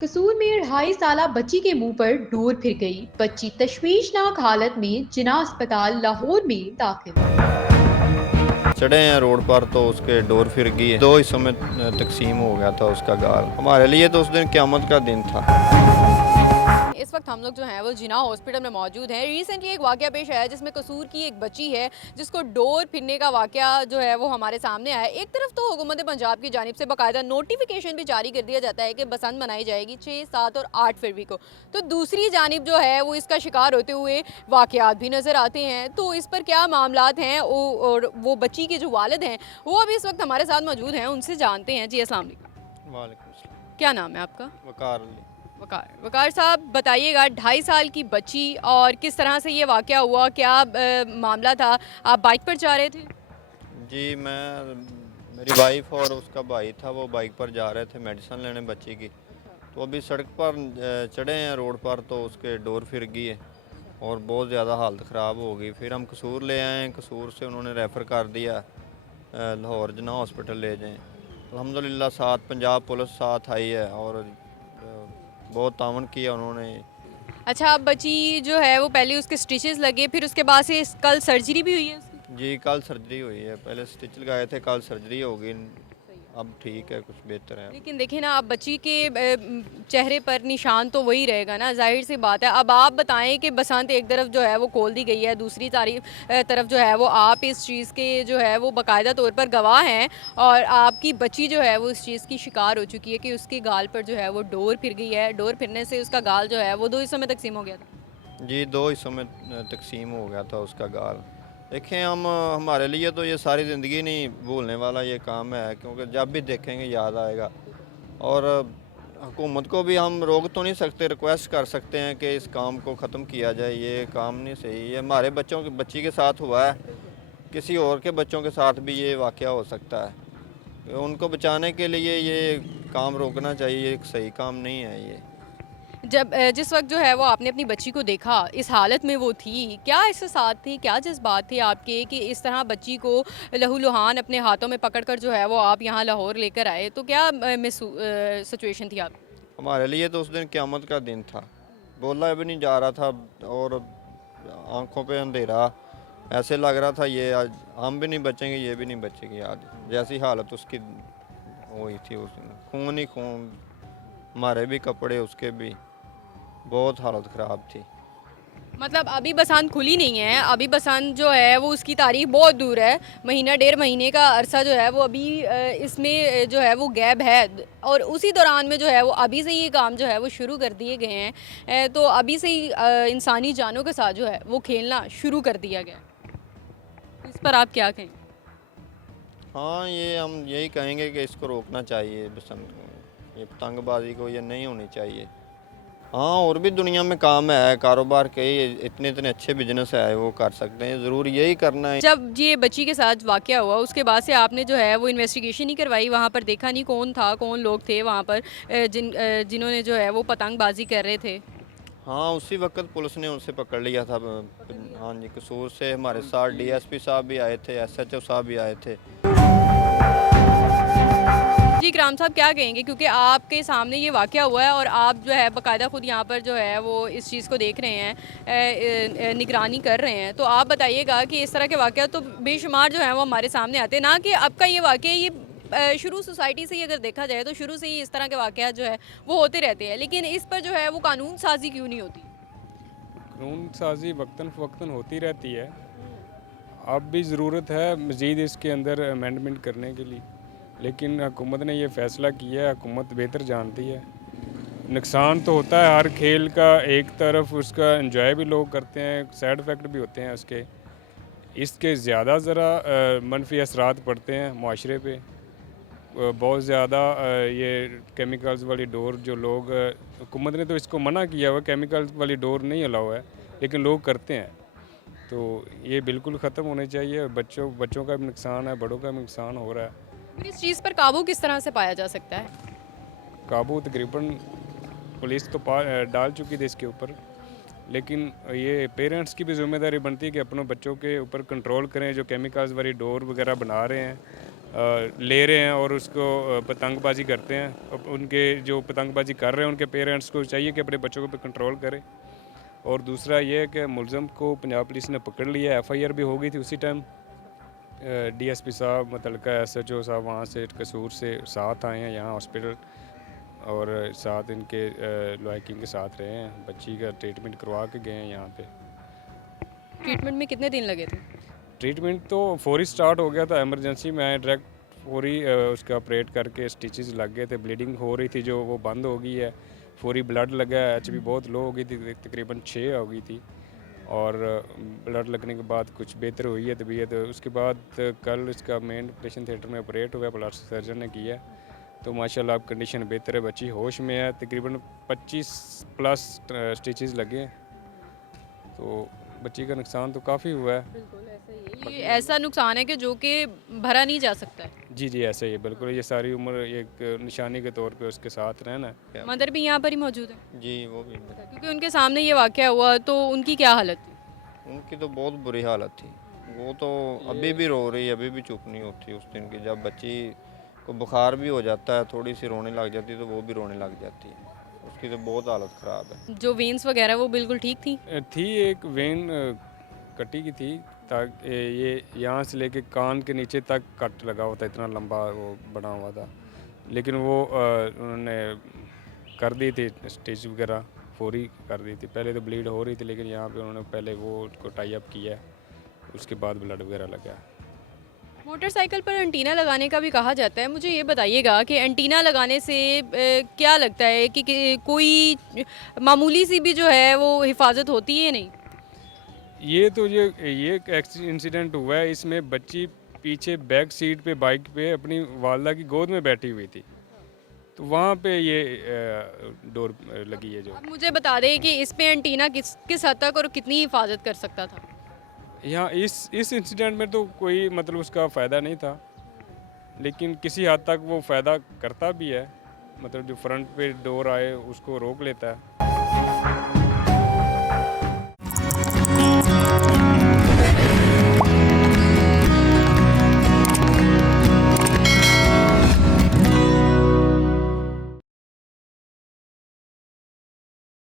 कसूर में 2.5 साल बच्ची के मुंह पर डोर फिर गई। बच्ची तशवीशनाक हालत में जिना अस्पताल लाहौर में दाखिल। चढ़े हैं रोड पर तो उसके डोर फिर गई है। दो हिस्सों में तकसीम हो गया था उसका गाल। हमारे लिए तो उस दिन क़यामत का दिन था। इस वक्त हम लोग जो हैं वो जिना हॉस्पिटल में मौजूद हैं। रिसेंटली एक वाक़या पेश आया जिसमें कसूर की एक बच्ची है जिसको डोर फिरने का वाक़या जो है वो हमारे सामने आया। एक तरफ तो हुकूमत पंजाब की जानिब से बाकायदा नोटिफिकेशन भी जारी कर दिया जाता है कि बसंत मनाई जाएगी 6, 7 और 8 फरवरी को। तो दूसरी जानिब जो है वो इसका शिकार होते हुए वाक़यात भी नज़र आते हैं। तो इस पर क्या मामलात हैं और वो बच्ची के जो वालिद हैं वो अभी इस वक्त हमारे साथ मौजूद हैं, उनसे जानते हैं। जी अस्सलाम वालेकुम। वालेकुम अस्सलाम। क्या नाम है आपका? वकार अली। वकार साहब बताइएगा, 2.5 साल की बच्ची और किस तरह से ये वाक़या हुआ, क्या मामला था? आप बाइक पर जा रहे थे? जी मेरी वाइफ और उसका भाई था, वो बाइक पर जा रहे थे मेडिसिन लेने बच्ची की। तो अभी सड़क पर चढ़े हैं रोड पर तो उसके डोर फिर गई है और बहुत ज़्यादा हालत ख़राब हो गई। फिर हम कसूर ले आए हैं, कसूर से उन्होंने रेफ़र कर दिया लाहौर जना हॉस्पिटल ले जाएं। अल्हम्दुलिल्लाह साथ पंजाब पुलिस साथ आई है और बहुत तावन किया उन्होंने। अच्छा, अब बच्ची जो है वो पहले उसके स्टिचेस लगे, फिर उसके बाद से कल सर्जरी भी हुई है उसकी? जी कल सर्जरी हुई है, पहले स्टिच लगाए थे, कल सर्जरी हो गई। अब ठीक है, कुछ बेहतर है। लेकिन देखिए ना, अब बच्ची के चेहरे पर निशान तो वही रहेगा ना, जाहिर सी बात है। अब आप बताएं कि बसंत एक तरफ जो है वो खोल दी गई है, दूसरी तरफ जो है वो आप इस चीज़ के जो है वो बाकायदा तौर पर गवाह हैं और आपकी बच्ची जो है वो इस चीज़ की शिकार हो चुकी है कि उसके गाल पर जो है वो डोर फिर गई है। डोर फिरने से उसका गाल जो है वो दो हिस्सों में तकसीम हो गया था। जी दो हिस्सों में तकसीम हो गया था उसका गाल। देखें हम हमारे लिए तो ये सारी ज़िंदगी नहीं भूलने वाला ये काम है, क्योंकि जब भी देखेंगे याद आएगा। और हुकूमत को भी हम रोक तो नहीं सकते, रिक्वेस्ट कर सकते हैं कि इस काम को ख़त्म किया जाए। ये काम नहीं सही, ये हमारे बच्ची के साथ हुआ है, किसी और के बच्चों के साथ भी ये वाक़या हो सकता है। उनको बचाने के लिए ये काम रोकना चाहिए, ये एक सही काम नहीं है ये। जब जिस वक्त जो है वो आपने अपनी बच्ची को देखा इस हालत में वो थी, क्या एहसास थे, क्या जज्बात थे आपके कि इस तरह बच्ची को लहूलुहान अपने हाथों में पकड़कर जो है वो आप यहाँ लाहौर लेकर आए? तो क्या सिचुएशन थी आप? हमारे लिए तो उस दिन क़यामत का दिन था, बोला भी नहीं जा रहा था और आंखों पे अंधेरा, ऐसे लग रहा था ये आज हम भी नहीं बचेंगे, ये भी नहीं बचेगी आज। जैसी हालत उसकी हुई थी उस दिन, खून ही खून, हमारे भी कपड़े उसके भी, बहुत हालत ख़राब थी। मतलब अभी बसंत खुली नहीं है, अभी बसंत जो है वो उसकी तारीख बहुत दूर है, महीना 1.5 महीने का अरसा जो है वो अभी इसमें जो है वो गैप है और उसी दौरान में जो है वो अभी से ये काम जो है वो शुरू कर दिए गए हैं। तो अभी से ही इंसानी जानों के साथ जो है वो खेलना शुरू कर दिया गया। इस पर आप क्या कहें? हाँ ये हम यही कहेंगे कि इसको रोकना चाहिए, बसंत को, ये पतंगबाजी को ये नहीं होनी चाहिए। हाँ और भी दुनिया में काम है, कारोबार के इतने इतने अच्छे बिजनेस है, वो कर सकते हैं, ज़रूर यही करना है। जब ये बच्ची के साथ वाक़या हुआ उसके बाद से आपने जो है वो इन्वेस्टिगेशन नहीं करवाई, वहाँ पर देखा नहीं कौन था, कौन लोग थे वहाँ पर जिन्होंने जो है वो पतंगबाजी कर रहे थे? हाँ उसी वक्त पुलिस ने उनसे पकड़ लिया था। हाँ जी कसूर से हमारे साथ डीएसपी साहब भी आए थे, एसएचओ साहब भी आए थे। जी इकराम साहब क्या कहेंगे, क्योंकि आपके सामने ये वाक़या हुआ है और आप जो है बाकायदा ख़ुद यहाँ पर जो है वो इस चीज़ को देख रहे हैं, निगरानी कर रहे हैं, तो आप बताइएगा कि इस तरह के वाक़या तो बेशुमार जो है वो हमारे सामने आते हैं ना, कि आपका ये वाक़या ये शुरू सोसाइटी से ही अगर देखा जाए तो शुरू से ही इस तरह के वाक़यात जो है वो होते रहते हैं, लेकिन इस पर जो है वो कानून साजी क्यों नहीं होती? कानून साजी वक्तन फ़वक्तन होती रहती है। अब भी ज़रूरत है मज़ीद इसके अंदर अमेंडमेंट करने के लिए, लेकिन हुकूमत ने ये फ़ैसला किया है, हुकूमत बेहतर जानती है। नुकसान तो होता है हर खेल का, एक तरफ उसका एंजॉय भी लोग करते हैं, साइड इफ़ेक्ट भी होते हैं उसके। इसके ज़्यादा ज़रा मनफी असरात पड़ते हैं माशरे पे। बहुत ज़्यादा ये केमिकल्स वाली डोर जो लोग, हुकूमत ने तो इसको मना किया हुआ, केमिकल्स वाली डोर नहीं अलाउ है, लेकिन लोग करते हैं। तो ये बिल्कुल ख़त्म होने चाहिए। बच्चों का भी नुकसान है, बड़ों का भी नुकसान हो रहा है। फिर इस चीज़ पर काबू किस तरह से पाया जा सकता है? काबू तकरीबन पुलिस तो डाल चुकी थी इसके ऊपर, लेकिन ये पेरेंट्स की भी जिम्मेदारी बनती है कि अपने बच्चों के ऊपर कंट्रोल करें, जो केमिकल्स वाली डोर वगैरह बना रहे हैं ले रहे हैं और उसको पतंगबाजी करते हैं। अब उनके जो पतंगबाजी कर रहे हैं उनके पेरेंट्स को चाहिए कि अपने बच्चों को कंट्रोल करें। और दूसरा ये है कि मुलज़म को पंजाब पुलिस ने पकड़ लिया, एफआईआर भी हो गई थी उसी टाइम। डीएसपी साहब मुतलका एसएचओ साहब वहाँ से कसूर से साथ आए हैं यहाँ हॉस्पिटल और साथ इनके लॉकिंग के साथ रहे हैं। बच्ची का ट्रीटमेंट करवा के गए हैं यहाँ पे। ट्रीटमेंट में कितने दिन लगे थे? ट्रीटमेंट तो फौरी स्टार्ट हो गया था, इमरजेंसी में आए डायरेक्ट फौरी उसका ऑपरेट करके स्टिचेस लग गए थे। ब्लीडिंग हो रही थी जो वो बंद हो गई है, फौरी ब्लड लगा है। एचबी बहुत लो हो गई थी, तकरीबन 6 हो गई थी और ब्लड लगने के बाद कुछ बेहतर हुई है तबीयत। उसके बाद कल इसका मेन ऑपरेशन थिएटर में ऑपरेट हुआ, प्लास्टिक सर्जन ने किया। तो माशाल्लाह अब कंडीशन बेहतर है, बच्ची होश में है। तकरीबन 25 प्लस स्टिचेस लगे हैं, तो बच्ची का नुकसान तो काफ़ी हुआ है। बिल्कुल ऐसा ही है, ये ऐसा नुकसान है कि जो कि भरा नहीं जा सकता है। जी जी ऐसा ही है, बिल्कुल। ये सारी उम्र एक निशानी के तौर पे उसके साथ रहना है। मदर भी यहाँ पर ही मौजूद है जी वो भी, क्योंकि उनके सामने ये वाक़या हुआ, तो उनकी क्या हालत थी? उनकी तो बहुत बुरी हालत थी। वो तो अभी भी रो रही है, अभी भी चुप नहीं होती। उस दिन की जब बच्ची को बुखार भी हो जाता है, थोड़ी सी रोने लग जाती है, तो वो भी रोने लग जाती है। उसकी तो बहुत हालत ख़राब है। जो वेन्स वगैरह वो बिल्कुल ठीक थी? एक वेन कटी की थी, ताकि ये यहाँ से लेके कान के नीचे तक कट लगा हुआ था, इतना लंबा वो बना हुआ था। लेकिन वो उन्होंने कर दी थी स्टिच वगैरह, फौरी कर दी थी। पहले तो ब्लीड हो रही थी, लेकिन यहाँ पे उन्होंने पहले वो उसको टाई अप किया, उसके बाद ब्लड वगैरह लगा। मोटरसाइकिल पर एंटीना लगाने का भी कहा जाता है। मुझे ये बताइएगा कि एंटीना लगाने से क्या लगता है कि कोई मामूली सी भी जो है वो हिफाजत होती है? नहीं, ये एक इंसिडेंट हुआ है, इसमें बच्ची पीछे बैक सीट पे बाइक पे अपनी वालदा की गोद में बैठी हुई थी, तो वहाँ पे ये डोर लगी है जो। अब मुझे बता दें कि इस पे एंटीना किस हद तक और कितनी हिफाजत कर सकता था? यहाँ इस इंसिडेंट में तो कोई मतलब उसका फ़ायदा नहीं था, लेकिन किसी हद तक वो फ़ायदा करता भी है। मतलब जो फ्रंट पे डोर आए उसको रोक लेता है।